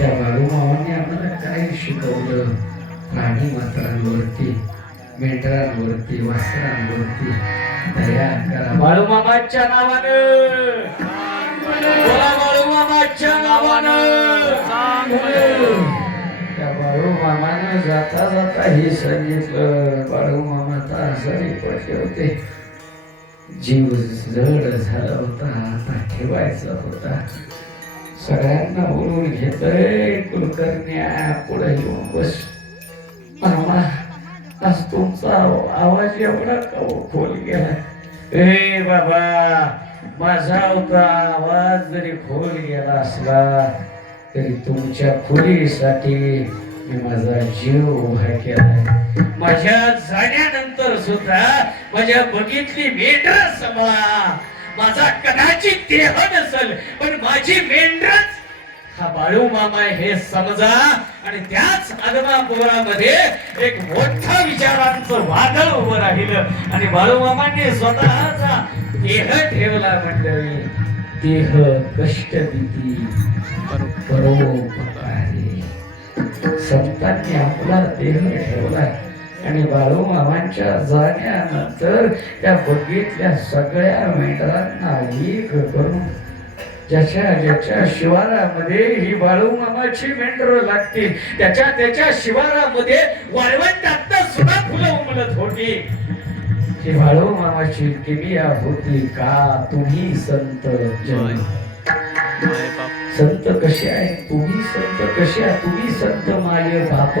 त्या बाळूमामांनी आम्हाला काय शिकवलं? प्राणी मात्रांवरती, मेंढरांवरती, वासरांवरती दया करा. बाळूमामाच्या नावानं बोला, बाळूमामाच्या नावानं. त्या बाळूमामानं जाता जाता हे सांगितलं. बाळूमामा तर आजारी पडले होते, जीव जड झाला होता, आता ठेवायचा होता. सगळ्यांना बोलून घेतोय. कुलकर्ण्या पुढे येऊन बस. मामा, आज तुमचा आवाज एवढा खोल गेला. ए बाबा, माझा होता आवाज जरी खोल गेला असला तरी तुमच्या खोलीसाठी मी माझा जीव उभा केला. माझ्या जाण्यानंतर सुद्धा माझ्या बघितली मेंढर सांभाळा. माझा कदाचित देह नसल, पण माझी मेंढरच हा बाळूमामा हे समजा. आणि त्याच आदमापुरामध्ये एक मोठा विचारांचं वादळ उभं राहिलं आणि बाळूमामांनी स्वतःचा देह ठेवला. मंडळी, देह कष्ट भीती परोपकारी. संतांनी आपला देह ठेवला आणि बाळूमामांच्या जाण्यानंतर त्या बगीतल्या सगळ्या मेंढरांना एक करून ज्याच्या ज्याच्या शिवारामध्ये ही बाळूमामाची मेंढर लागतील त्याच्या शिवारामध्ये वाळवंटात सुद्धा फुलं उमलत होती. ही बाळूमामाची किमिया होती का? तुम्ही संत जन, संत कसे आहे? तुम्ही संत कसे आहे? तुम्ही संत माये बाप